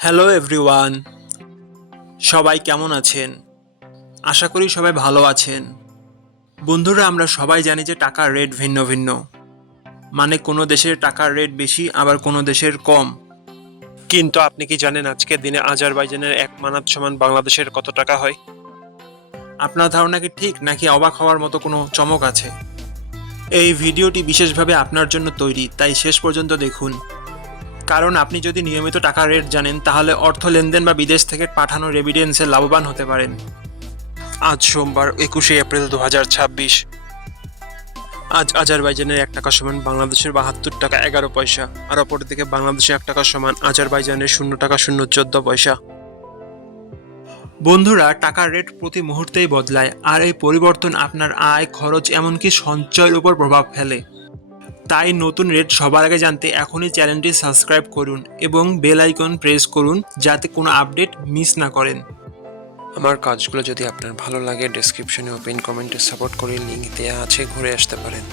Hello everyone, সবাই কেমন আছেন? আশা করি সবাই ভালো আছেন। বন্ধুরা, আমরা সবাই জানি যে টাকার রেট ভিন্ন ভিন্ন। মানে কোনো দেশের টাকার রেট বেশি, আবার কোনো দেশের কম। কিন্তু আপনি কি জানেন আজকের দিনে আজারবাইজানের এক মানাত সমান বাংলাদেশের কত টাকা হয়? আপনার ধারণা কি ঠিক, নাকি অবাক হওয়ার মতো কোনো চমক আছে? এই ভিডিওটি বিশেষভাবে আপনার জন্য তৈরি, তাই শেষ পর্যন্ত দেখুন। কারণ আপনি যদি নিয়মিত টাকার রেট জানেন, তাহলে অর্থ লেনদেন বা বিদেশ থেকে পাঠানো রেমিটেন্সে লাভবান হতে পারেন। আজ সোমবার 21শে এপ্রিল 2026। আজ আজারবাইজানের 1 টাকা সমান বাংলাদেশের 72 টাকা 11 পয়সা, আর অপরদিকে বাংলাদেশের 1 টাকা সমান আজারবাইজানের 0 টাকা 014 পয়সা। বন্ধুরা, টাকার রেট প্রতি মুহূর্তেই বদলায়, আর এই পরিবর্তন আপনার আয়, খরচ, এমনকি সঞ্চয়ের উপর প্রভাব ফেলে। তাই নতুন রেট সবার আগে জানতে এখনই চ্যানেলটি সাবস্ক্রাইব করুন এবং বেল আইকন প্রেস করুন, যাতে কোনো আপডেট মিস না করেন। আমার কাজগুলো যদি আপনার ভালো লাগে, ডেসক্রিপশনে ও পিন কমেন্টে সাপোর্ট করে লিঙ্ক দেওয়া আছে, ঘুরে আসতে পারেন।